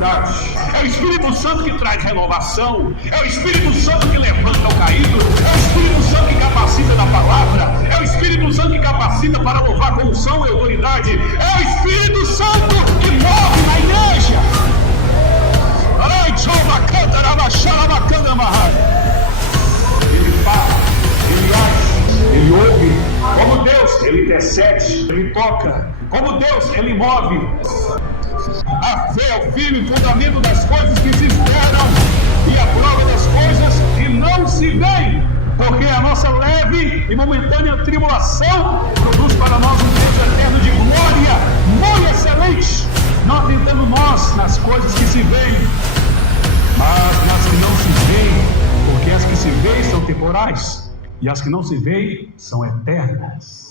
autoridade. É o Espírito Santo que traz renovação. É o Espírito Santo que levanta o caído. É o Espírito Santo que capacita na palavra. É o Espírito Santo que capacita para louvar com unção e autoridade. É o Espírito Santo que move na igreja. Ele fala, ele age, ele ouve. Como Deus, ele intercede, ele toca. Como Deus, ele move. A fé é o firme fundamento das coisas que se esperam e a prova das coisas que não se veem. Porque a nossa leve e momentânea tribulação produz para nós um peso eterno de glória muito excelente, não atentando nós nas coisas que se veem, mas nas que não se veem, porque as que se veem são temporais e as que não se veem são eternas.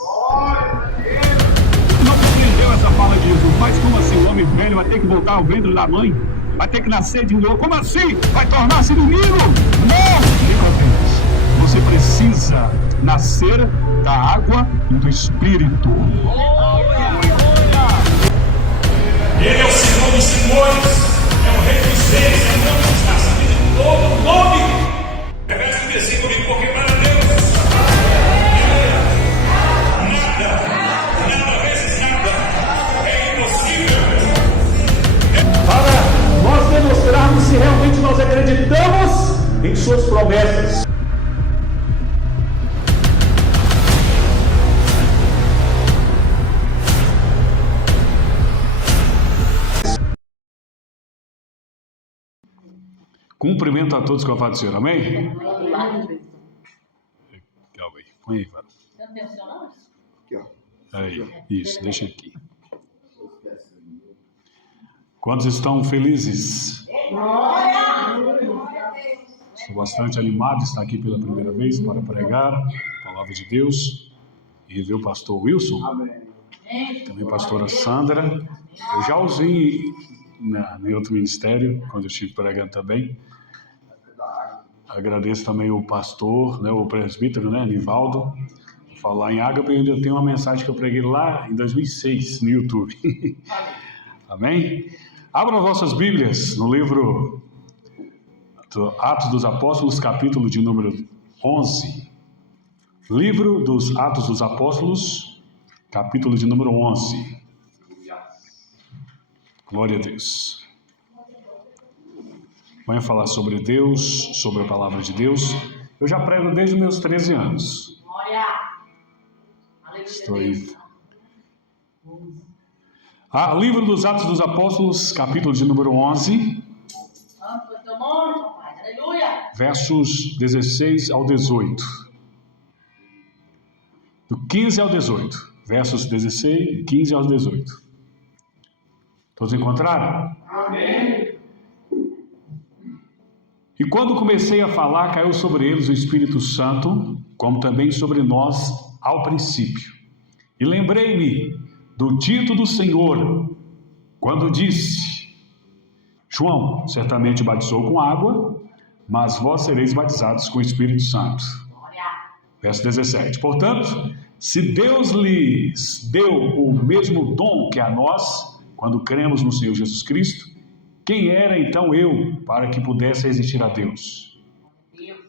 Não compreendeu essa fala de Jesus? Mas como assim? O homem velho vai ter que voltar ao ventre da mãe? Vai ter que nascer de novo? Como assim? Vai tornar-se menino? Não! Nicodemus, você precisa nascer da água e do Espírito. Ele é o Senhor dos senhores, é o Rei dos reis, é o nome que está acima de todo nome. Reveste o versículo comigo, porque para Deus nada vezes nada é impossível. Para nós demonstrarmos se realmente nós acreditamos em suas promessas. Cumprimento a todos com a paz do Senhor, amém? Calma aí, põe aí, Vara. Aqui, ó. Aí, isso, deixa aqui. Quantos estão felizes? Estou bastante animado de estar aqui pela primeira vez para pregar a palavra de Deus e ver o pastor Wilson, também a pastora Sandra. Eu já usei em outro ministério, quando eu estive pregando também. Agradeço também o pastor, o presbítero, Nivaldo. Vou falar em Ágape, eu ainda tenho uma mensagem que eu preguei lá em 2006 no YouTube. Amém? Abram vossas Bíblias no livro Atos dos Apóstolos, capítulo de número 11. Livro dos Atos dos Apóstolos, capítulo de número 11. Glória a Deus. Venho falar sobre Deus, sobre a palavra de Deus. Eu já prego desde os meus 13 anos. Estou aí. Livro dos Atos dos Apóstolos, capítulo de número 11. Versos 16 ao 18. Do 15 ao 18. Versos 16, 15 ao 18. Todos encontraram? Amém. E quando comecei a falar, caiu sobre eles o Espírito Santo, como também sobre nós ao princípio. E lembrei-me do dito do Senhor, quando disse: João certamente batizou com água, mas vós sereis batizados com o Espírito Santo. Verso 17. Portanto, se Deus lhes deu o mesmo dom que a nós, quando cremos no Senhor Jesus Cristo, quem era então eu para que pudesse resistir a Deus?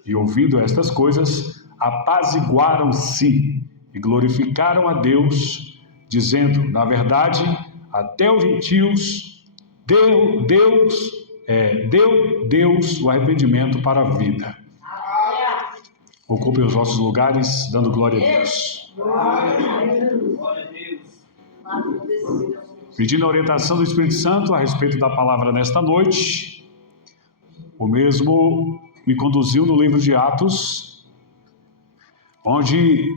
E ouvindo estas coisas, apaziguaram-se e glorificaram a Deus, dizendo: na verdade, até os gentios deu Deus o arrependimento para a vida. Ocupem os vossos lugares, dando glória a Deus. Pedindo a orientação do Espírito Santo a respeito da palavra nesta noite, o mesmo me conduziu no livro de Atos, onde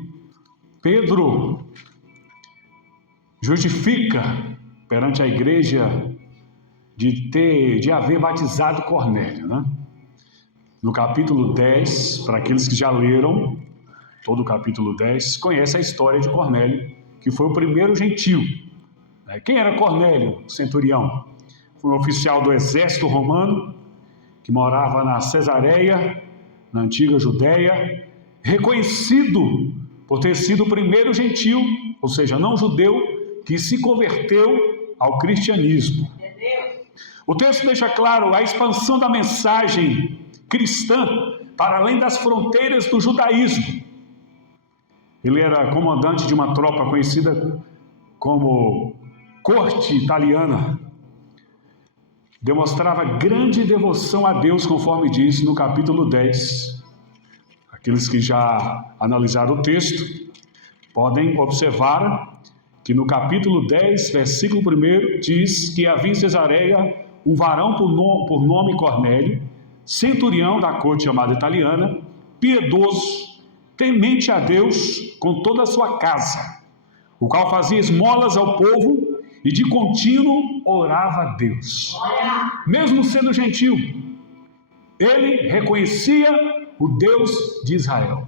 Pedro justifica perante a igreja de haver batizado Cornélio, No capítulo 10, para aqueles que já leram todo o capítulo 10, conhece a história de Cornélio, que foi o primeiro gentio. Quem era Cornélio, centurião? Foi um oficial do exército romano, que morava na Cesareia, na antiga Judéia, reconhecido por ter sido o primeiro gentio, ou seja, não judeu, que se converteu ao cristianismo. O texto deixa claro a expansão da mensagem cristã para além das fronteiras do judaísmo. Ele era comandante de uma tropa conhecida como Corte Italiana. Demonstrava grande devoção a Deus, conforme diz no capítulo 10. Aqueles que já analisaram o texto podem observar que no capítulo 10, versículo 1, diz que havia em Cesareia um varão por nome Cornélio, centurião da corte chamada italiana, piedoso, temente a Deus com toda a sua casa, o qual fazia esmolas ao povo e de contínuo orava a Deus. Mesmo sendo gentil, ele reconhecia o Deus de Israel.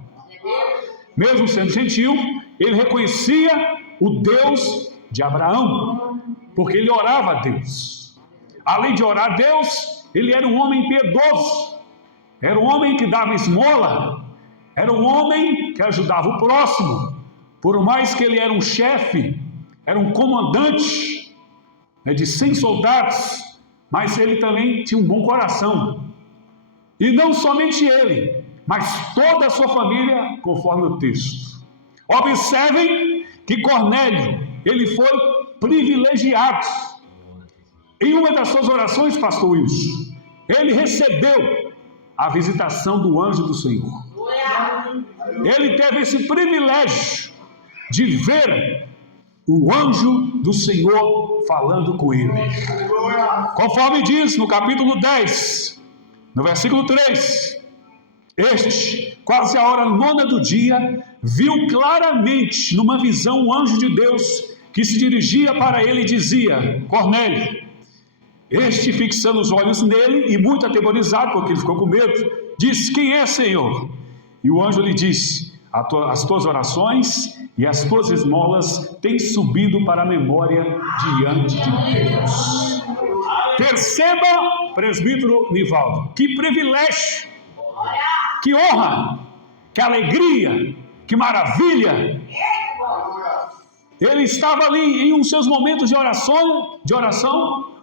Mesmo sendo gentil, ele reconhecia o Deus de Abraão, porque ele orava a Deus. Além de orar a Deus, ele era um homem piedoso, era um homem que dava esmola, era um homem que ajudava o próximo. Por mais que ele era um chefe, era um comandante de 100 soldados, mas ele também tinha um bom coração. E não somente ele, mas toda a sua família, conforme o texto. Observem que Cornélio, ele foi privilegiado. Em uma das suas orações, pastor Wilson, ele recebeu a visitação do anjo do Senhor. Ele teve esse privilégio de ver o anjo do Senhor falando com ele. Conforme diz no capítulo 10, no versículo 3, este, quase a hora 9 do dia, viu claramente numa visão um anjo de Deus que se dirigia para ele e dizia: Cornélio. Este, fixando os olhos nele e muito atemorizado, porque ele ficou com medo, disse: quem é, Senhor? E o anjo lhe disse: as tuas orações e as tuas esmolas têm subido para a memória diante de Deus. Perceba, presbítero Nivaldo, que privilégio, que honra, que alegria, que maravilha. Ele estava ali em um dos seus momentos de oração,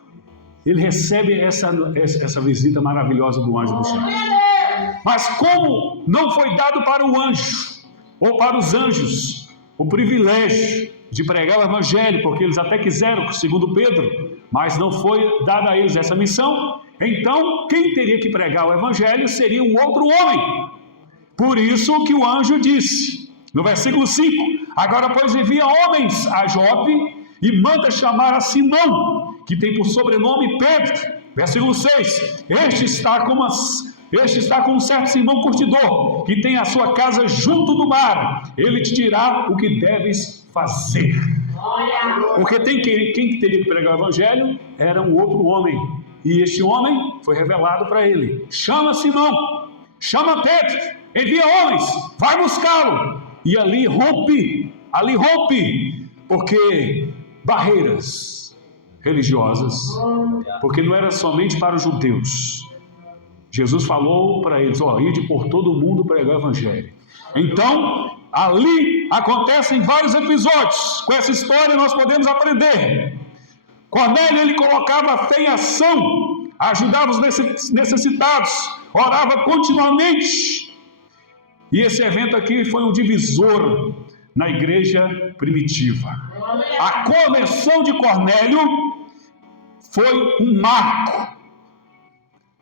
ele recebe essa visita maravilhosa do anjo do Senhor. Mas como não foi dado para o anjo, ou para os anjos, o privilégio de pregar o evangelho, porque eles até quiseram, segundo Pedro, mas não foi dada a eles essa missão, então quem teria que pregar o evangelho seria um outro homem. Por isso que o anjo disse, no versículo 5, agora pois envia homens a Jope e manda chamar a Simão, que tem por sobrenome Pedro. Versículo 6, este está com um certo Simão curtidor, que tem a sua casa junto do mar, ele te dirá o que deves fazer. Porque quem teria que pregar o evangelho era um outro homem, e este homem foi revelado para ele: chama Simão, chama Pedro, envia homens, vai buscá-lo, e ali rompe, porque barreiras religiosas, porque não era somente para os judeus. Jesus falou para eles: ide por todo o mundo pregar o evangelho. Então, ali acontecem vários episódios. Com essa história nós podemos aprender. Cornélio, ele colocava a fé em ação, ajudava os necessitados, orava continuamente. E esse evento aqui foi um divisor na igreja primitiva. A conversão de Cornélio foi um marco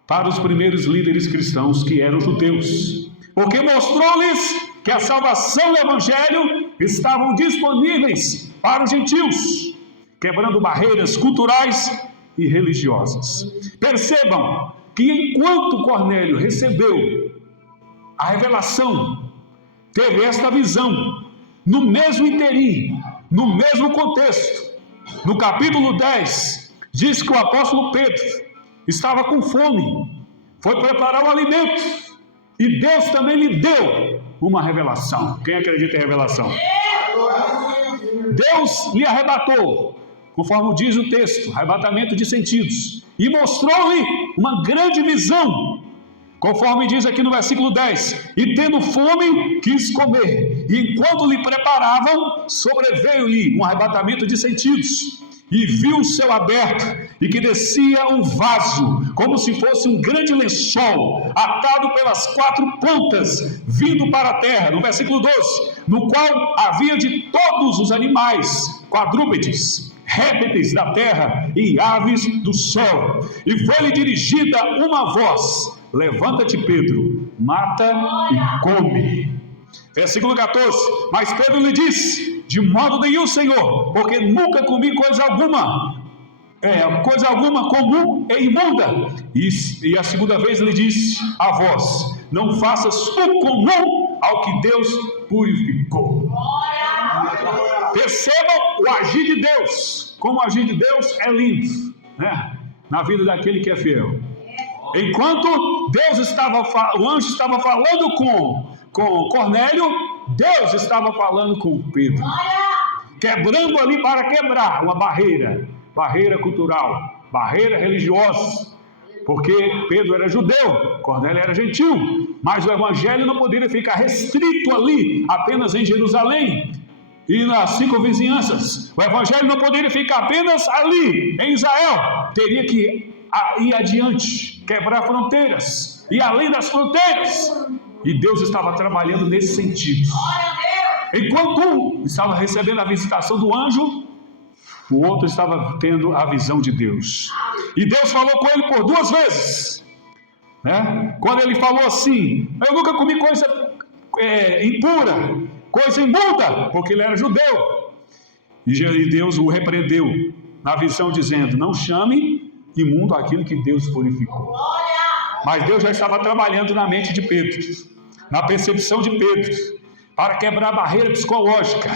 para os primeiros líderes cristãos, que eram judeus, porque mostrou-lhes que a salvação e o evangelho estavam disponíveis para os gentios, quebrando barreiras culturais e religiosas. Percebam que enquanto Cornélio recebeu a revelação, teve esta visão, no mesmo interim, no mesmo contexto, no capítulo 10, diz que o apóstolo Pedro estava com fome, foi preparar o alimento, e Deus também lhe deu uma revelação. Quem acredita em revelação? Deus lhe arrebatou, conforme diz o texto, arrebatamento de sentidos, e mostrou-lhe uma grande visão, conforme diz aqui no versículo 10, e tendo fome, quis comer, e enquanto lhe preparavam, sobreveio-lhe um arrebatamento de sentidos, e viu o céu aberto, e que descia um vaso, como se fosse um grande lençol, atado pelas 4 pontas, vindo para a terra, no versículo 12, no qual havia de todos os animais, quadrúpedes, répteis da terra e aves do céu, e foi-lhe dirigida uma voz: levanta-te, Pedro, mata e come. Versículo 14, mas Pedro lhe disse: de modo nenhum, Senhor, porque nunca comi coisa alguma comum e imunda. E a segunda vez lhe disse a voz: não faças o comum ao que Deus purificou. Percebam o agir de Deus, como o agir de Deus é lindo, né? Na vida daquele que é fiel. Enquanto o anjo estava falando com Cornélio, Deus estava falando com Pedro, quebrando ali para quebrar uma barreira cultural, barreira religiosa, porque Pedro era judeu, Cornélio era gentil, mas o evangelho não poderia ficar restrito ali, apenas em Jerusalém e nas 5 vizinhanças. O evangelho não poderia ficar apenas ali, em Israel, teria que ir adiante, quebrar fronteiras, e além das fronteiras, e Deus estava trabalhando nesse sentido. Enquanto um estava recebendo a visitação do anjo, o outro estava tendo a visão de Deus, e Deus falou com ele por 2 vezes, né? Quando ele falou assim: eu nunca comi coisa impura, coisa imunda, porque ele era judeu, e Deus o repreendeu na visão, dizendo: não chame imundo aquilo que Deus purificou. Mas Deus já estava trabalhando na mente de Pedro, na percepção de Pedro, para quebrar a barreira psicológica.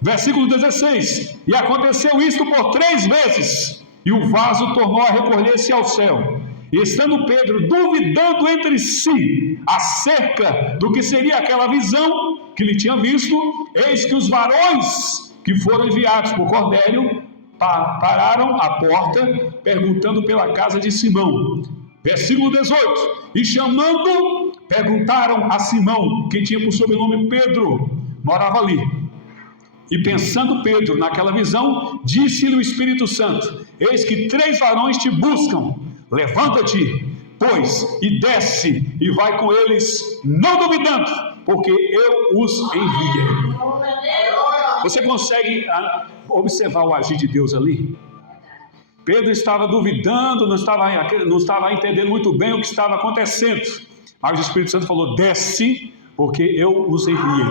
Versículo 16, e aconteceu isto por 3 vezes, e o vaso tornou a recolher-se ao céu. E estando Pedro duvidando entre si acerca do que seria aquela visão que lhe tinha visto, eis que os varões que foram enviados por Cornélio pararam à porta, perguntando pela casa de Simão. Versículo 18, e chamando, perguntaram a Simão, que tinha por sobrenome Pedro, morava ali. E pensando Pedro naquela visão, disse-lhe o Espírito Santo: eis que 3 varões te buscam, levanta-te, pois, e desce, e vai com eles, não duvidando, porque eu os enviei. Você consegue observar o agir de Deus ali? Pedro estava duvidando, não estava entendendo muito bem o que estava acontecendo, mas o Espírito Santo falou: desce, porque eu os enviei.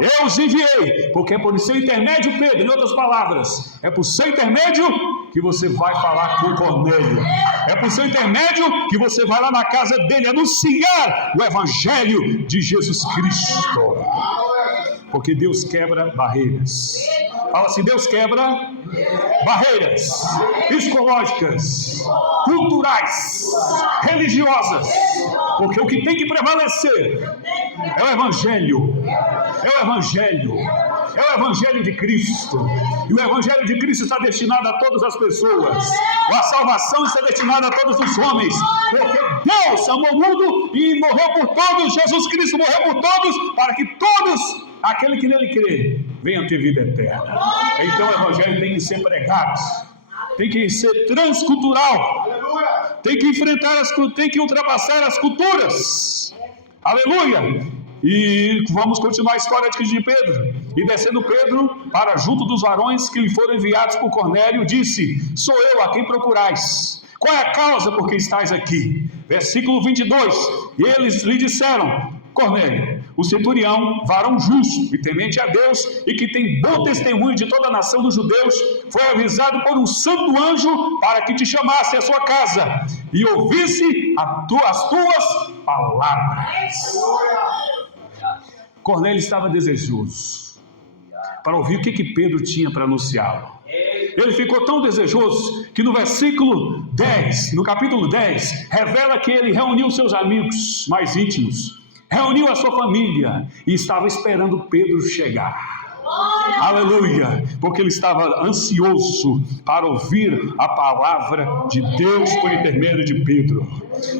Eu os enviei, porque é por seu intermédio, Pedro, em outras palavras, é por seu intermédio que você vai falar com Cornélio, é por seu intermédio que você vai lá na casa dele anunciar o evangelho de Jesus Cristo, porque Deus quebra barreiras. Fala assim: Deus quebra barreiras psicológicas, culturais, religiosas, porque o que tem que prevalecer é o Evangelho, é o Evangelho, é o Evangelho de Cristo, e o Evangelho de Cristo está destinado a todas as pessoas, a salvação está destinada a todos os homens, porque Deus amou o mundo e morreu por todos, Jesus Cristo morreu por todos, para que todos, aquele que nele crê, venham ter vida eterna. Então o Evangelho tem que ser pregado, tem que ser transcultural, tem que enfrentar tem que ultrapassar as culturas. Aleluia! E vamos continuar a história de Pedro. E descendo Pedro para junto dos varões que lhe foram enviados por Cornélio, disse: sou eu a quem procurais. Qual é a causa por que estáis aqui? Versículo 22, e eles lhe disseram: Cornélio, o centurião, varão justo e temente a Deus, e que tem bom testemunho de toda a nação dos judeus, foi avisado por um santo anjo para que te chamasse à sua casa e ouvisse as tuas palavras. Cornélio estava desejoso para ouvir o que Pedro tinha para anunciá-lo. Ele ficou tão desejoso que no versículo 10, no capítulo 10, revela que ele reuniu seus amigos mais íntimos, reuniu a sua família e estava esperando Pedro chegar. Aleluia! Porque ele estava ansioso para ouvir a palavra de Deus por intermédio de Pedro.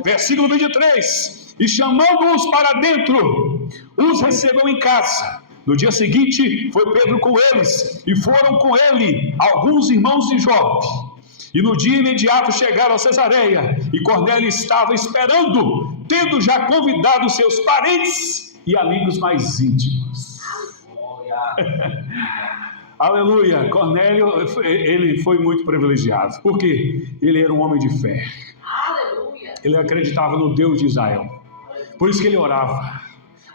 Versículo 23, e chamando-os para dentro, os recebeu em casa. No dia seguinte foi Pedro com eles, e foram com ele alguns irmãos de Jope. E no dia imediato chegaram a Cesareia, e Cornélio estava esperando, tendo já convidado seus parentes e amigos mais íntimos. Aleluia! Cornélio, ele foi muito privilegiado. Por quê? Ele era um homem de fé. Aleluia. Ele acreditava no Deus de Israel. Por isso que ele orava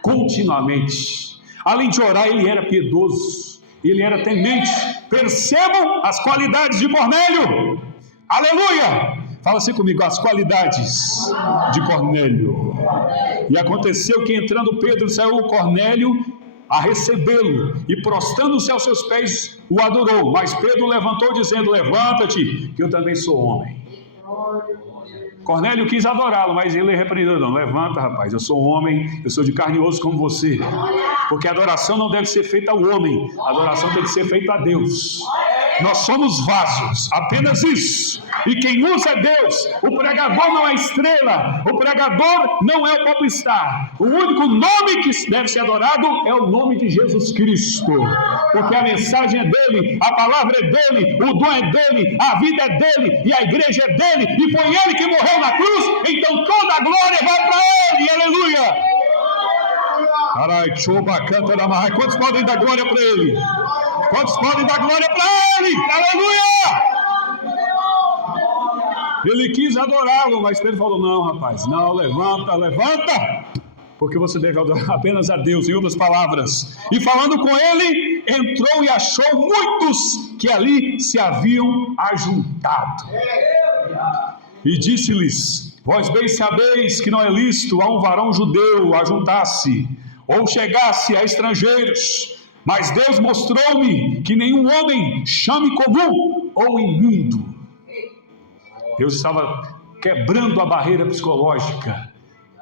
continuamente. Além de orar, ele era piedoso. Ele era temente. Percebam as qualidades de Cornélio. Aleluia! Fala assim comigo, as qualidades de Cornélio. E aconteceu que entrando Pedro, saiu Cornélio a recebê-lo, e prostrando-se aos seus pés, o adorou. Mas Pedro levantou, dizendo: levanta-te, que eu também sou homem. Cornélio quis adorá-lo, mas ele repreendeu: não, levanta, rapaz, eu sou homem, eu sou de carne e osso como você. Porque a adoração não deve ser feita ao homem, a adoração tem que ser feita a Deus. Nós somos vasos, apenas isso. E quem usa é Deus. O pregador não é estrela, o pregador não é o popstar. O único nome que deve ser adorado é o nome de Jesus Cristo. Porque a mensagem é dele, a palavra é dele, o dom é dele, a vida é dele e a igreja é dele. E foi ele que morreu na cruz, então toda a glória vai para ele. Aleluia! Carai, choba, canta da marra. Quantos podem dar glória para ele? Quantos podem dar glória para ele? Aleluia! Ele quis adorá-lo, mas Pedro falou: não, rapaz, não, levanta, porque você deve adorar apenas a Deus, em outras palavras. E falando com ele, entrou e achou muitos que ali se haviam ajuntado. E disse-lhes: vós bem sabeis que não é lícito a um varão judeu ajuntar-se, ou chegar-se a estrangeiros. Mas Deus mostrou-me que nenhum homem chame comum ou imundo. Deus estava quebrando a barreira psicológica,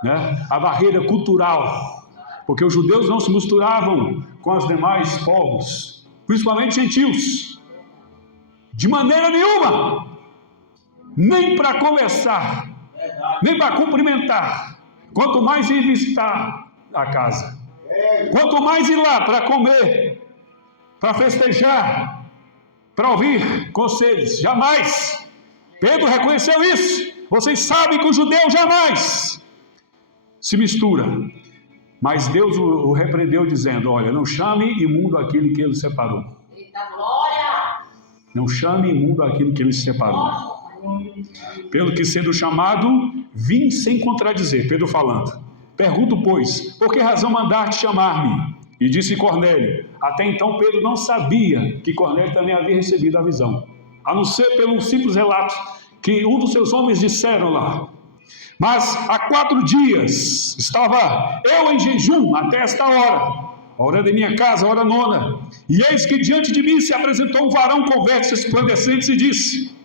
né? A barreira cultural, porque os judeus não se misturavam com os demais povos, principalmente gentios, de maneira nenhuma, nem para conversar, nem para cumprimentar, quanto mais ir visitar a casa, quanto mais ir lá para comer, para festejar, para ouvir conselhos, jamais. Pedro reconheceu isso. Vocês sabem que o judeu jamais se mistura. Mas Deus o repreendeu dizendo: olha, não chame imundo aquele que ele separou. Eita glória! Não chame imundo aquele que ele separou. Pelo que, sendo chamado, vim sem contradizer. Pedro falando: pergunto, pois, por que razão mandaste chamar-me? E disse Cornélio. Até então Pedro não sabia que Cornélio também havia recebido a visão, a não ser pelo simples relato que um dos seus homens disseram lá. Mas há 4 dias estava eu em jejum até esta hora, orando em minha casa, hora 9, e eis que diante de mim se apresentou um varão com vestes resplandecentes e disse...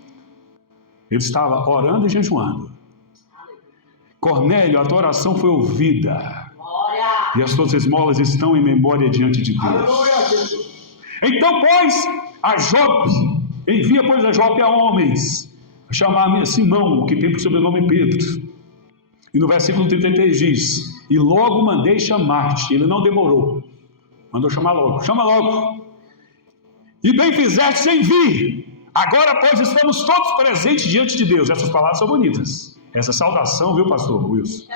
Ele estava orando e jejuando. Cornélio, a tua oração foi ouvida, e as tuas esmolas estão em memória diante de Deus. Então, pois, a Jope, envia, pois, a Jope a homens, a chamar-me Simão, que tem por sobrenome Pedro. E no versículo 33 diz: e logo mandei chamar-te. Ele não demorou, mandou chamar logo. Chama logo. E bem fizeste em vir. Agora, pois, estamos todos presentes diante de Deus. Essas palavras são bonitas. Essa saudação, viu, pastor Wilson?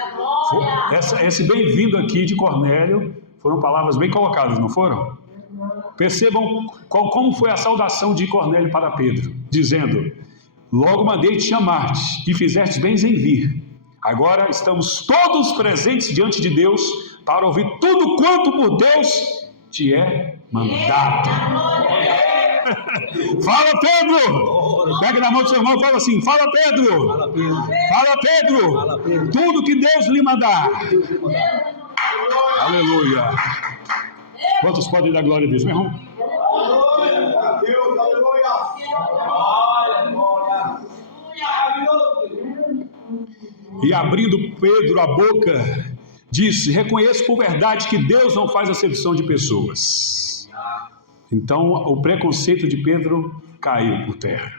Esse bem-vindo aqui de Cornélio foram palavras bem colocadas, não foram? Percebam como foi a saudação de Cornélio para Pedro, dizendo: logo mandei te chamar-te, e fizeste bem em vir. Agora estamos todos presentes diante de Deus para ouvir tudo quanto por Deus te é mandado. Fala, Pedro! Pega na mão do seu irmão e fala assim: fala, Pedro! Fala, Pedro! Tudo que Deus lhe mandar. Aleluia! Quantos podem dar glória a Deus, meu irmão? E abrindo Pedro a boca, disse: reconheço por verdade que Deus não faz acepção de pessoas. Então o preconceito de Pedro caiu por terra.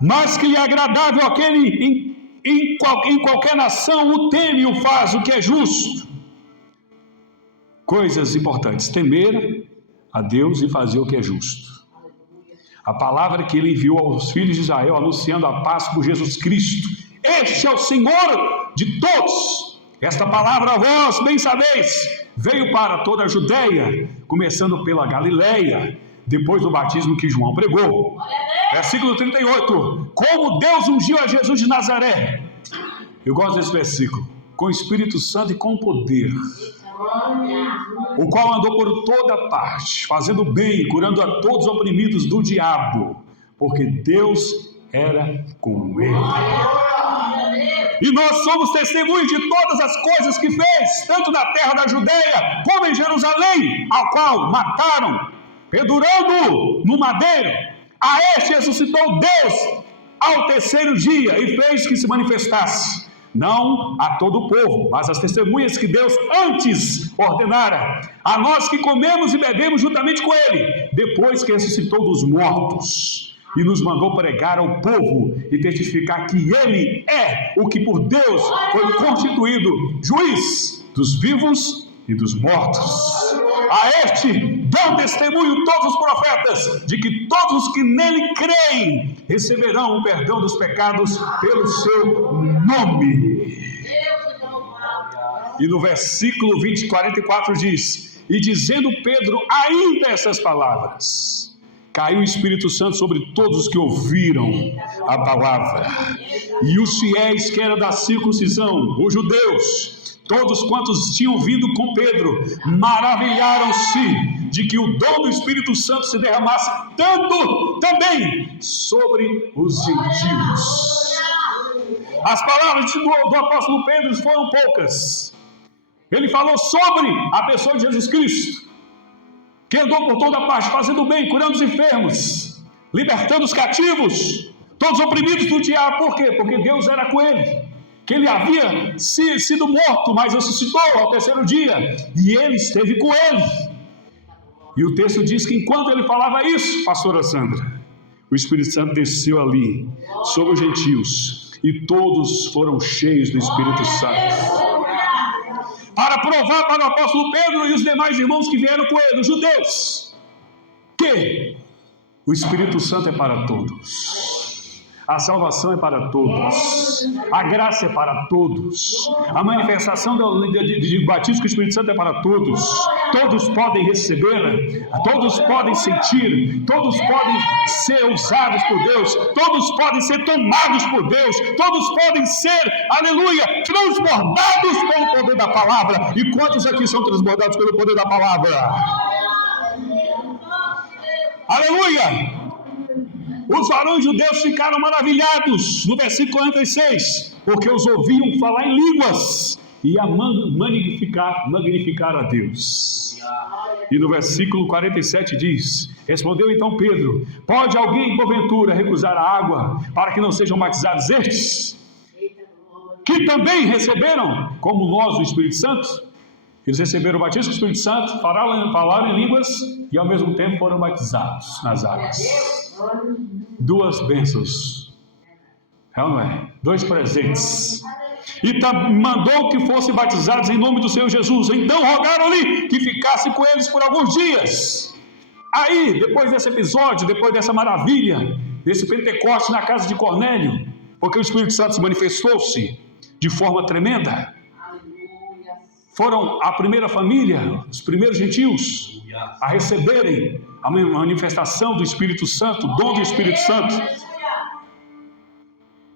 Mas que lhe é agradável aquele em qualquer nação o teme e o faz o que é justo. Coisas importantes: temer a Deus e fazer o que é justo. A palavra que ele enviou aos filhos de Israel, anunciando a paz por Jesus Cristo. Este é o Senhor de todos. Esta palavra, vós bem sabeis, veio para toda a Judéia, começando pela Galileia, depois do batismo que João pregou. Versículo 38. Como Deus ungiu a Jesus de Nazaré. Eu gosto desse versículo. Com o Espírito Santo e com poder, o qual andou por toda parte, fazendo bem, curando a todos os oprimidos do diabo, porque Deus era com ele. E nós somos testemunhos de todas as coisas que fez, tanto na terra da Judeia, como em Jerusalém, ao qual mataram, pendurando no madeiro. A este ressuscitou Deus ao terceiro dia e fez que se manifestasse, não a todo o povo, mas as testemunhas que Deus antes ordenara, a nós que comemos e bebemos juntamente com ele, depois que ressuscitou dos mortos, e nos mandou pregar ao povo e testificar que ele é o que por Deus foi constituído juiz dos vivos e dos mortos. A este dão testemunho todos os profetas, de que todos os que nele creem receberão o perdão dos pecados pelo seu nome. E no versículo 44 diz: e dizendo Pedro ainda essas palavras, caiu o Espírito Santo sobre todos os que ouviram a palavra. E os fiéis que eram da circuncisão, os judeus, todos quantos tinham vindo com Pedro, maravilharam-se de que o dom do Espírito Santo se derramasse tanto também sobre os gentios. As palavras do apóstolo Pedro foram poucas. Ele falou sobre a pessoa de Jesus Cristo, que andou por toda parte, fazendo bem, curando os enfermos, libertando os cativos, todos oprimidos do diabo. Por quê? Porque Deus era com ele, que ele havia sido morto, mas ressuscitou ao terceiro dia, e ele esteve com ele. E o texto diz que enquanto ele falava isso, pastora Sandra, o Espírito Santo desceu ali sobre os gentios, e todos foram cheios do Espírito Santo, para provar para o apóstolo Pedro e os demais irmãos que vieram com ele, os judeus, que o Espírito Santo é para todos, a salvação é para todos, a graça é para todos, a manifestação de batismo com o Espírito Santo é para todos. Todos podem receber, todos podem sentir, todos podem ser usados por Deus, todos podem ser tomados por Deus, todos podem ser, aleluia, transbordados pelo poder da palavra. E quantos aqui são transbordados pelo poder da palavra? Aleluia! Os varões judeus ficaram maravilhados, no versículo 46, porque os ouviam falar em línguas e a magnificar a Deus. E no versículo 47 diz: respondeu então Pedro: pode alguém porventura recusar a água para que não sejam batizados estes, que também receberam, como nós, o Espírito Santo? Eles receberam o batismo do Espírito Santo, falaram em línguas e ao mesmo tempo foram batizados nas águas. Duas bênçãos, é ou não é? Dois presentes. E mandou que fossem batizados em nome do Senhor Jesus. Então rogaram-lhe que ficasse com eles por alguns dias. Aí, depois desse episódio, depois dessa maravilha, desse Pentecoste na casa de Cornélio, porque o Espírito Santo se manifestou-se de forma tremenda, foram a primeira família, os primeiros gentios, a receberem a manifestação do Espírito Santo, o dom do Espírito Santo.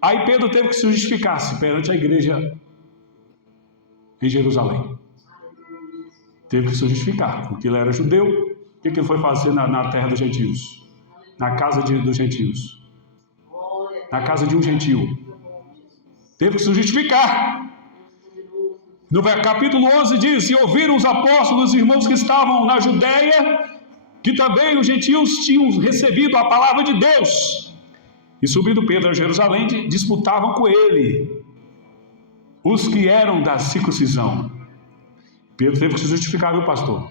Aí Pedro teve que se justificar perante a igreja em Jerusalém. Teve que se justificar, porque ele era judeu. O que ele foi fazer na terra dos gentios? Na casa dos gentios. Na casa de um gentio. Teve que se justificar. No capítulo 11 diz: e ouviram os apóstolos e irmãos que estavam na Judéia, que também os gentios tinham recebido a palavra de Deus. E subindo Pedro a Jerusalém, disputavam com ele os que eram da circuncisão. Pedro teve que se justificar, viu, pastor?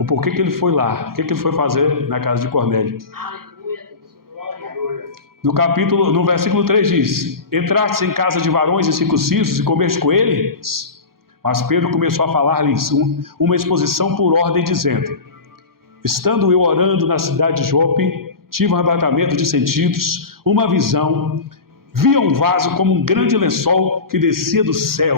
O porquê que ele foi lá, o que ele foi fazer na casa de Cornélio. No versículo 3 diz: entrastes em casa de varões incircuncisos e comeste com eles? Mas Pedro começou a falar-lhes uma exposição por ordem, dizendo: estando eu orando na cidade de Jope, tive um arrebatamento de sentidos, uma visão, via um vaso como um grande lençol que descia do céu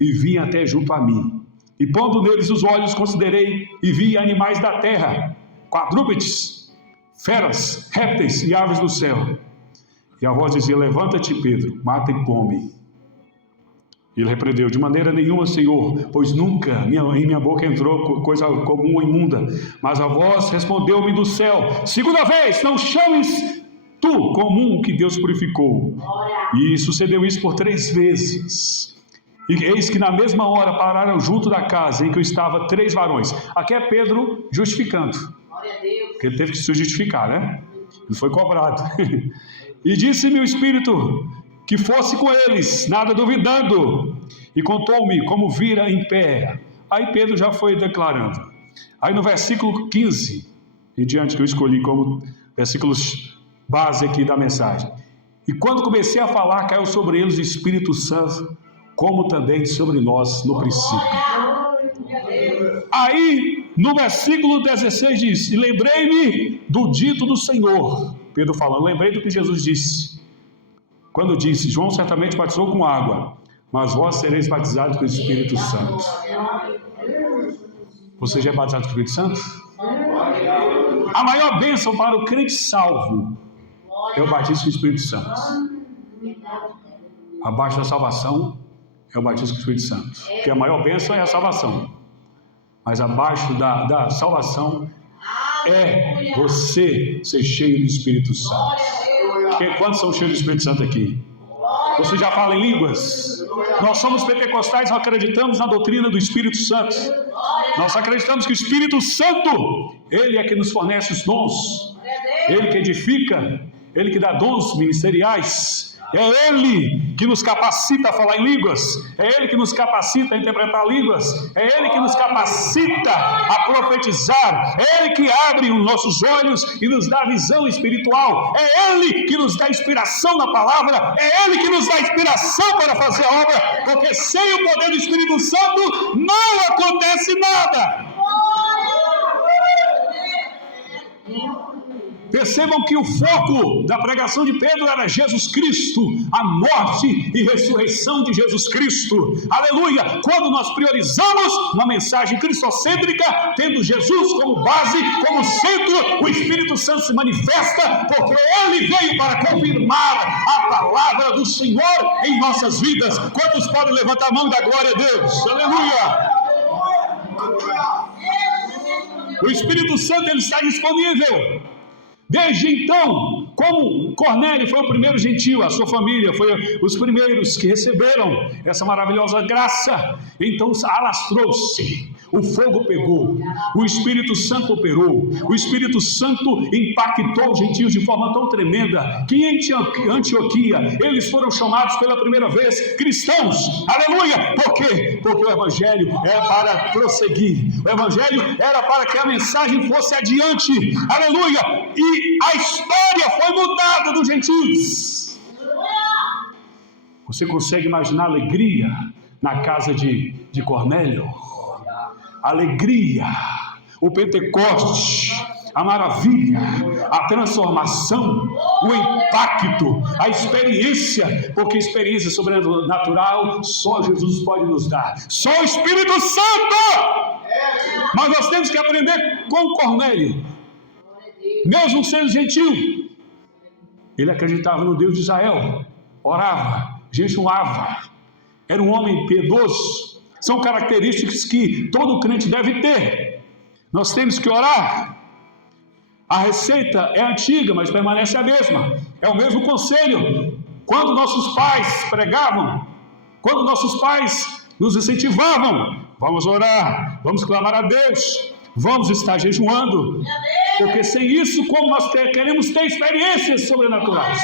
e vinha até junto a mim. E pondo neles os olhos, considerei e vi animais da terra, quadrúpedes, feras, répteis e aves do céu. E a voz dizia: levanta-te, Pedro, mata e come. E ele repreendeu: de maneira nenhuma, Senhor, pois nunca em minha boca entrou coisa comum ou imunda. Mas a voz respondeu-me do céu: segunda vez, não chames tu comum que Deus purificou. E sucedeu isso por 3 vezes. E eis que na mesma hora pararam junto da casa em que eu estava 3 varões. Aqui é Pedro justificando. Porque ele teve que se justificar, né? Ele foi cobrado. E disse-me o Espírito que fosse com eles, nada duvidando. E contou-me como vira em pé. Aí Pedro já foi declarando. Aí no versículo 15 e diante, que eu escolhi como versículos base aqui da mensagem. E quando comecei a falar, caiu sobre eles o Espírito Santo, como também sobre nós no princípio. Aí no versículo 16 diz: e lembrei-me do dito do Senhor. Pedro falando, lembrei do que Jesus disse. Quando disse: João certamente batizou com água, mas vós sereis batizados com o Espírito Santo. Você já é batizado com o Espírito Santo? A maior bênção para o crente salvo é o batismo com o Espírito Santo. Abaixo da salvação é o batismo com o Espírito Santo. Porque a maior bênção é a salvação. Mas abaixo da salvação é você ser cheio do Espírito Santo. Quantos são cheios do Espírito Santo aqui? Você já fala em línguas? Nós somos pentecostais, nós acreditamos na doutrina do Espírito Santo. Nós acreditamos que o Espírito Santo, Ele é que nos fornece os dons. Ele que edifica, Ele que dá dons ministeriais. É Ele que nos capacita a falar em línguas. É Ele que nos capacita a interpretar línguas. É Ele que nos capacita a profetizar. É Ele que abre os nossos olhos e nos dá visão espiritual. É Ele que nos dá inspiração na palavra. É Ele que nos dá inspiração para fazer a obra. Porque sem o poder do Espírito Santo não acontece nada. Percebam que o foco da pregação de Pedro era Jesus Cristo, a morte e ressurreição de Jesus Cristo. Aleluia! Quando nós priorizamos uma mensagem cristocêntrica, tendo Jesus como base, como centro, o Espírito Santo se manifesta, porque Ele veio para confirmar a palavra do Senhor em nossas vidas. Quantos podem levantar a mão e dar glória a Deus? Aleluia! O Espírito Santo, ele está disponível. Desde então, como Cornélio foi o primeiro gentio, a sua família foi os primeiros que receberam essa maravilhosa graça, então alastrou-se, o fogo pegou, o Espírito Santo operou, o Espírito Santo impactou os gentios de forma tão tremenda, que em Antioquia, eles foram chamados pela primeira vez cristãos. Aleluia! Por quê? Porque o Evangelho é para prosseguir, o Evangelho era para que a mensagem fosse adiante. Aleluia! E a história foi mudada dos gentios. Você consegue imaginar a alegria na casa de Cornélio? Alegria, o Pentecoste, a maravilha, a transformação, o impacto, a experiência, porque experiência sobrenatural só Jesus pode nos dar, só o Espírito Santo. Mas nós temos que aprender com Cornélio. Mesmo sendo gentil, ele acreditava no Deus de Israel, orava, jejuava, era um homem piedoso. São características que todo crente deve ter. Nós temos que orar. A receita é antiga, mas permanece a mesma. É o mesmo conselho. Quando nossos pais pregavam, quando nossos pais nos incentivavam, vamos orar, vamos clamar a Deus, vamos estar jejuando, porque sem isso, como nós queremos ter experiências sobrenaturais.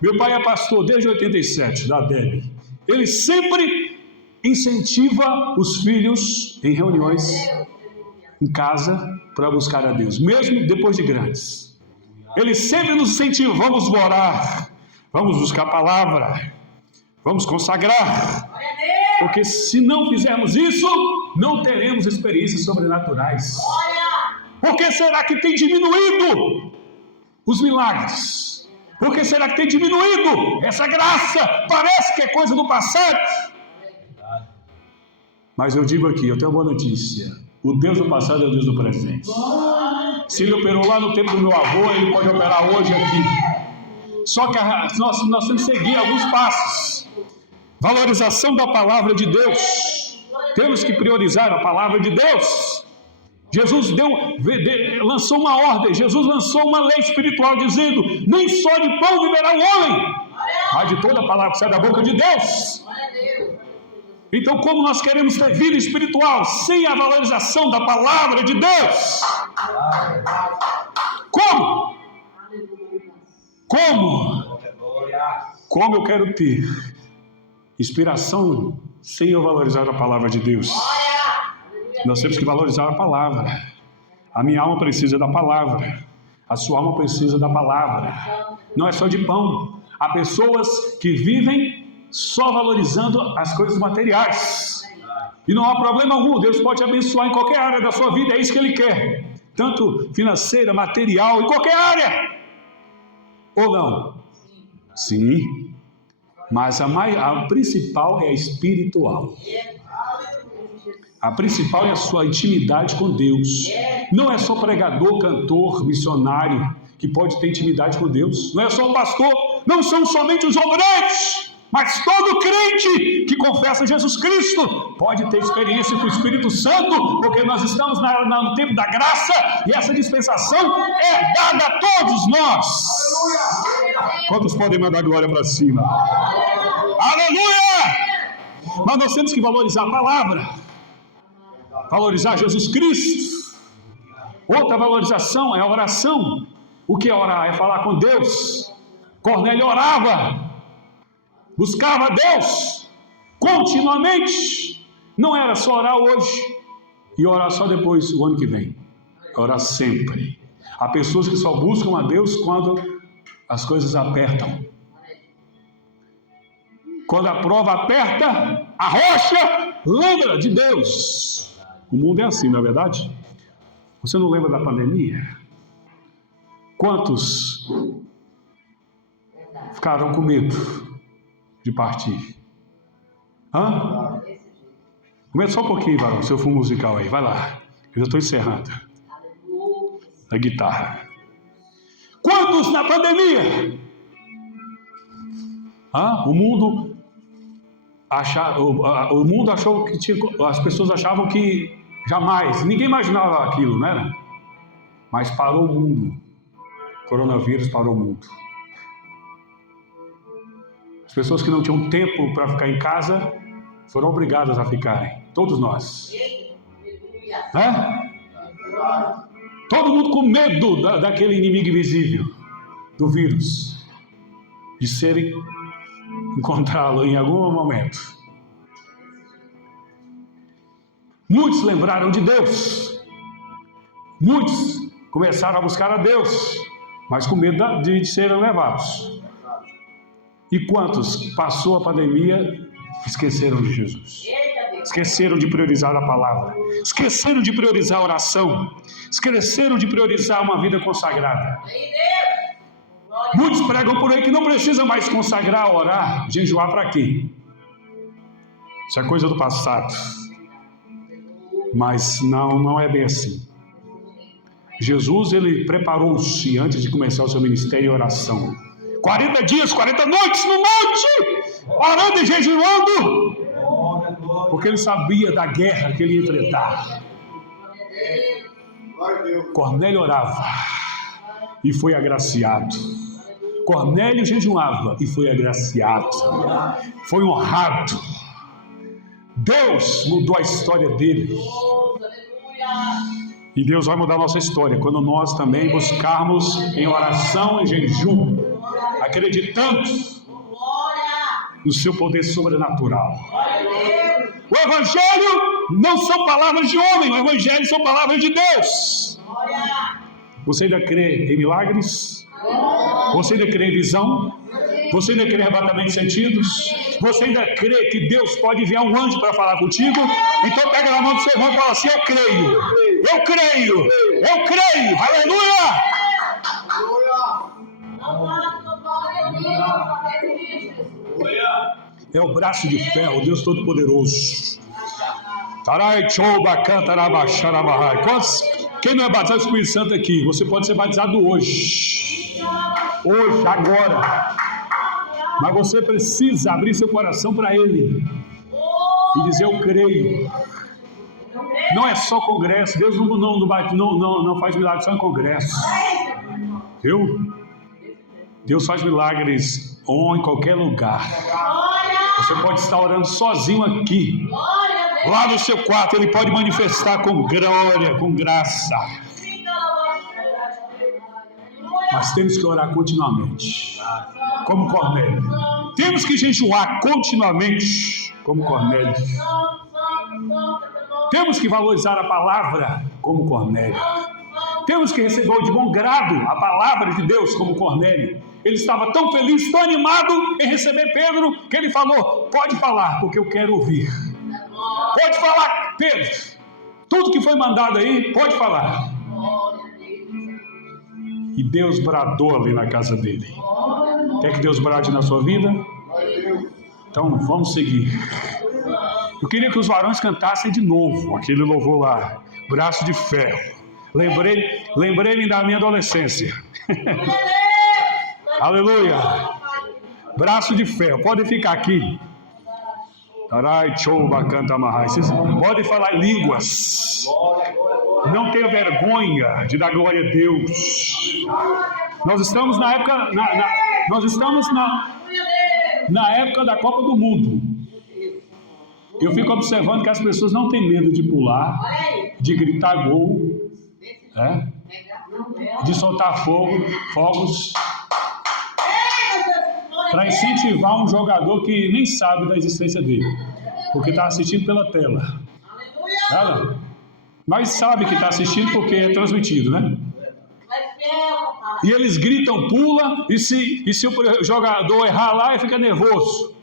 Meu pai é pastor desde 87, da DEB. Ele sempre incentiva os filhos em reuniões, em casa, para buscar a Deus, mesmo depois de grandes. Ele sempre nos incentiva, vamos orar, vamos buscar a palavra, vamos consagrar, porque se não fizermos isso, não teremos experiências sobrenaturais. Por que será que tem diminuído os milagres? Por que será que tem diminuído essa graça? Parece que é coisa do passado. Mas eu digo aqui, eu tenho uma boa notícia. O Deus do passado é o Deus do presente. Se ele operou lá no tempo do meu avô, ele pode operar hoje aqui. Só que nós temos que seguir alguns passos. Valorização da palavra de Deus. Temos que priorizar a palavra de Deus. Jesus lançou uma ordem, Jesus lançou uma lei espiritual dizendo: nem só de pão viverá o homem, mas de toda a palavra que sai da boca de Deus. Então, como nós queremos ter vida espiritual sem a valorização da palavra de Deus? Como eu quero ter inspiração sem eu valorizar a palavra de Deus? Nós temos que valorizar a palavra. A minha alma precisa da palavra. A sua alma precisa da palavra. Não é só de pão. Há pessoas que vivem só valorizando as coisas materiais. E não há problema algum. Deus pode te abençoar em qualquer área da sua vida. É isso que Ele quer. Tanto financeira, material, em qualquer área. Ou não? Sim. Mas a principal é a espiritual. A principal é a sua intimidade com Deus. Não é só pregador, cantor, missionário que pode ter intimidade com Deus. Não é só o pastor. Não são somente os obreiros. Mas todo crente que confessa Jesus Cristo pode ter experiência com o Espírito Santo, porque nós estamos no tempo da graça e essa dispensação é dada a todos nós. Quantos podem mandar glória para cima? Aleluia! Mas nós temos que valorizar a palavra, valorizar Jesus Cristo. Outra valorização é a oração. O que é orar? É falar com Deus. Cornélio orava, buscava Deus continuamente. Não era só orar hoje e orar só depois, o ano que vem. Orar sempre. Há pessoas que só buscam a Deus quando as coisas apertam. Quando a prova aperta, a rocha lembra de Deus. O mundo é assim, não é verdade? Você não lembra da pandemia? Quantos ficaram com medo de partir? Começa só um pouquinho, varão, seu fundo musical aí, vai lá. Eu já estou encerrando. A guitarra. Quantos na pandemia? O mundo achou que as pessoas achavam que jamais, ninguém imaginava aquilo, não era? Mas parou o mundo. O coronavírus parou o mundo. As pessoas que não tinham tempo para ficar em casa foram obrigadas a ficarem. Todos nós. Todo mundo com medo daquele inimigo invisível, do vírus, de encontrá-lo em algum momento. Muitos lembraram de Deus. Muitos começaram a buscar a Deus, mas com medo de serem levados. E quantos passou a pandemia, esqueceram de Jesus? Esqueceram de priorizar a palavra. Esqueceram de priorizar a oração. Esqueceram de priorizar uma vida consagrada. Muitos pregam por aí que não precisa mais consagrar, orar, jejuar para quê? Isso é coisa do passado. Mas não é bem assim. Jesus, ele preparou-se antes de começar o seu ministério em oração. 40 dias, 40 noites no monte, orando e jejuando, porque ele sabia da guerra que ele ia enfrentar. Cornélio orava e foi agraciado. Cornélio jejuava e foi agraciado. Foi honrado. Deus mudou a história dele. E Deus vai mudar a nossa história quando nós também buscarmos em oração e jejum, acreditando no seu poder sobrenatural. O Evangelho não são palavras de homem, o Evangelho são palavras de Deus. Você ainda crê em milagres? Você ainda crê em visão? Você ainda crê em arrebatamento de sentidos? Você ainda crê que Deus pode enviar um anjo para falar contigo? Então pega na mão do seu irmão e fala assim: eu creio, eu creio, eu creio, aleluia! É o braço de ferro, Deus Todo-Poderoso. Quantos? Quem não é batizado com o Espírito Santo aqui? Você pode ser batizado hoje. Hoje, agora. Mas você precisa abrir seu coração para Ele e dizer: eu creio. Não é só congresso. Deus não faz milagres só em congresso. Viu? Deus faz milagres em qualquer lugar. Você pode estar orando sozinho aqui. Lá no seu quarto Ele pode manifestar com glória, com graça. Mas temos que orar continuamente, como Cornélio. Temos que jejuar continuamente, como Cornélio. Temos que valorizar a palavra, como Cornélio. Temos que receber de bom grado a palavra de Deus, como Cornélio. Ele estava tão feliz, tão animado em receber Pedro, que ele falou: pode falar, porque eu quero ouvir. Pode falar, Pedro. Tudo que foi mandado aí, pode falar. E Deus bradou ali na casa dele. Quer que Deus brade na sua vida? Então vamos seguir. Eu queria que os varões cantassem de novo aquele louvor lá, braço de ferro. Lembrei-me da minha adolescência. Aleluia. Braço de ferro. Podem ficar aqui. Vocês podem falar em línguas. Não tenha vergonha de dar glória a Deus. Nós estamos na época, na época da Copa do Mundo. Eu fico observando que as pessoas não têm medo de pular, de gritar gol, de soltar fogos, para incentivar um jogador que nem sabe da existência dele, porque está assistindo pela tela. Mas sabe que está assistindo porque é transmitido, né? E eles gritam, pula, e se o jogador errar lá, ele fica nervoso.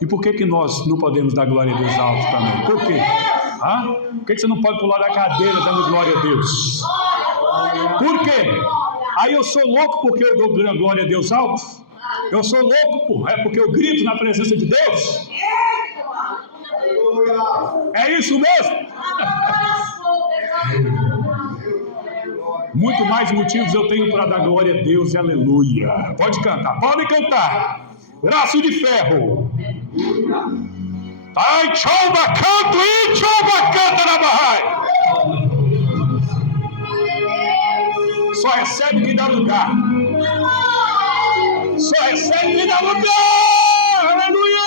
E por que nós não podemos dar glória a Deus alto também? Por quê? Por que você não pode pular da cadeira dando glória a Deus? Por quê? Aí eu sou louco porque eu dou glória a Deus alto? Eu sou louco porque eu grito na presença de Deus? É isso mesmo? Muito mais motivos eu tenho para dar glória a Deus e aleluia. Pode cantar, podem cantar. Braço de ferro. Ai, chova, canto e chova, canta na barraia. Só recebe quem dá lugar. Só recebe quem dá lugar. Aleluia.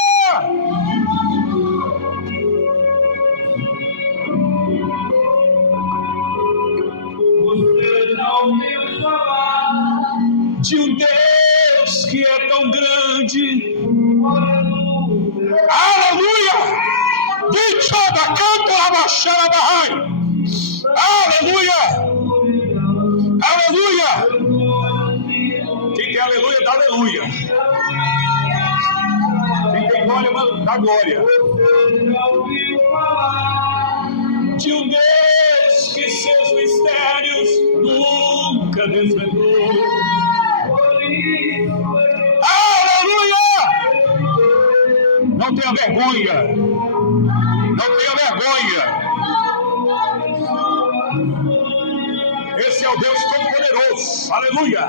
Você já ouviu falar de um Deus que é tão grande? Aleluia! Dichoda, canta, abaixar a barraia. Aleluia! Aleluia! Quem tem aleluia, dá aleluia. Quem tem glória, dá glória. De um Deus que seus mistérios nunca desvendou. Aleluia! Não tenha vergonha. Não tenha vergonha. Esse é o Deus Todo-Poderoso. Aleluia.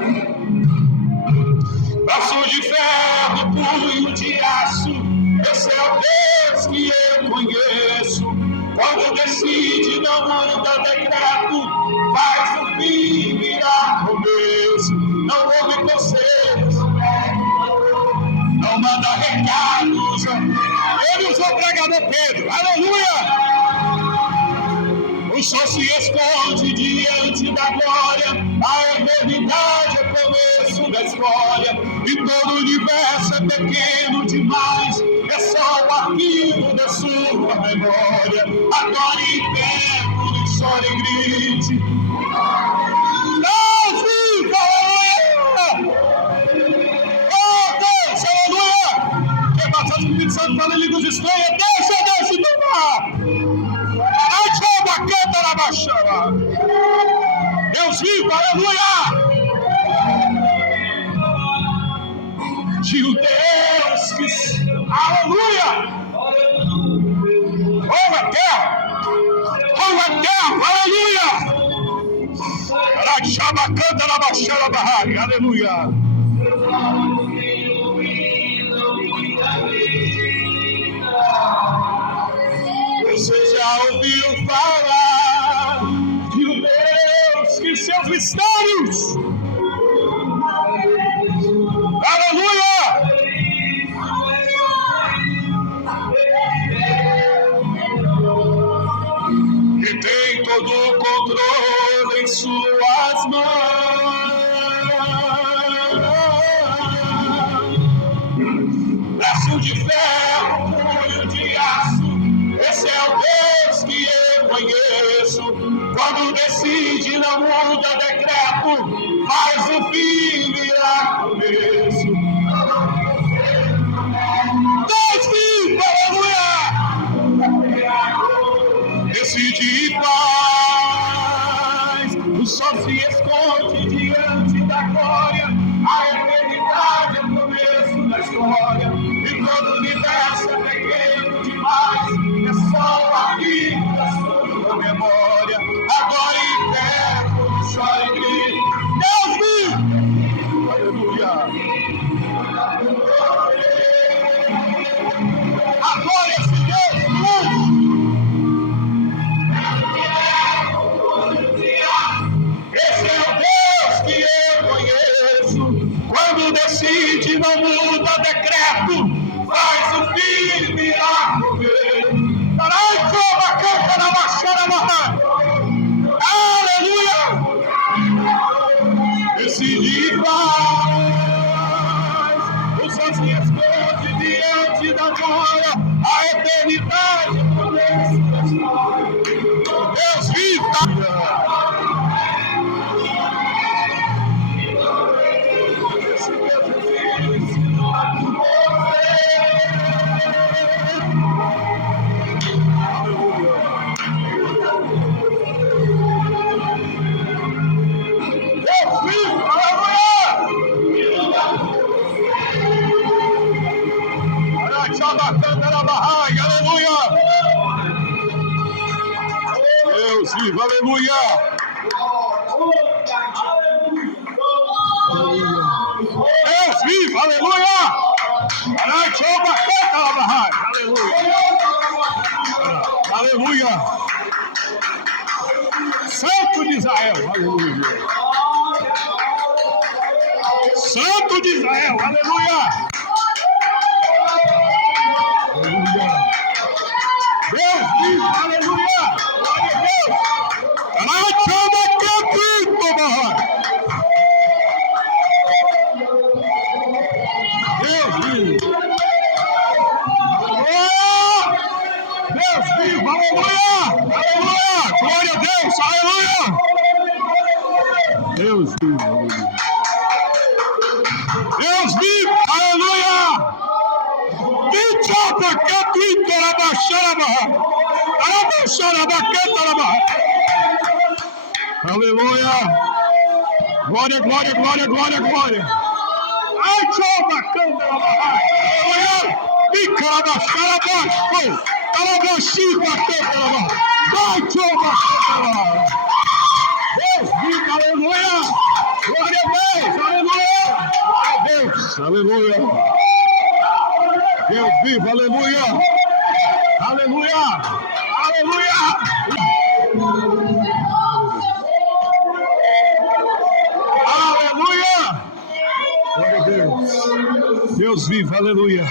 Braço de ferro, punho de aço. Esse é o Deus que eu conheço. Quando decide, não muda decreto. Faz o fim virar começo. Não ouve conselhos. Não manda recados. Ele usou o pregador Pedro. Aleluia. O sol se esconde diante da glória. A eternidade é o começo da história. E todo o universo é pequeno demais. É só o arquivo da sua memória. Adore em tempo, chore e grite. Não viva! Aleluia. Você já ouviu falar de um Deus e seus mistérios? Aleluia! E tem todo o controle em suas mãos. Braço de ferro, punho de aço, esse é o Deus que eu conheço. Quando decide, não muda decreto, faz o fim virar começo. Deus vive, aleluia! Decide e faz. O sol se esconde diante da glória, a eternidade é o começo da história. E todo o universo é pequeno demais, é só a vida da sua memória. Agora eterno, chora e grita, Deus vive! Aleluia! Agora esse Deus vive! Esse é o Deus que eu conheço. Quando decide, não muda decreto, faz o fim virar começo. Aleluia! Decide e faz. O sol se esconde diante da glória, a eternidade é o começo da história. Deus vive! Aleluia! Deus vive, aleluia! Deus vive, aleluia! Aleluia! Santo de Israel, aleluia! Santo de Israel, aleluia! Deus vive, aleluia! Glória a Deus! Deus vive! Deus vive, aleluia! Aleluia! Glória a Deus, aleluia! Deus vive, aleluia! Deus vive, aleluia! Aleluia! Glória, glória, glória, glória, glória! Ai, chova, canta, aleluia! Icarabaxarabaxo! Carabaxica, canta, vai, chova, canta! Deus vive, aleluia! Glória a Deus, aleluia! Deus, aleluia! Deus vive, aleluia! Aleluia! Aleluia! Aleluia! Glória a Deus! Deus vive, aleluia!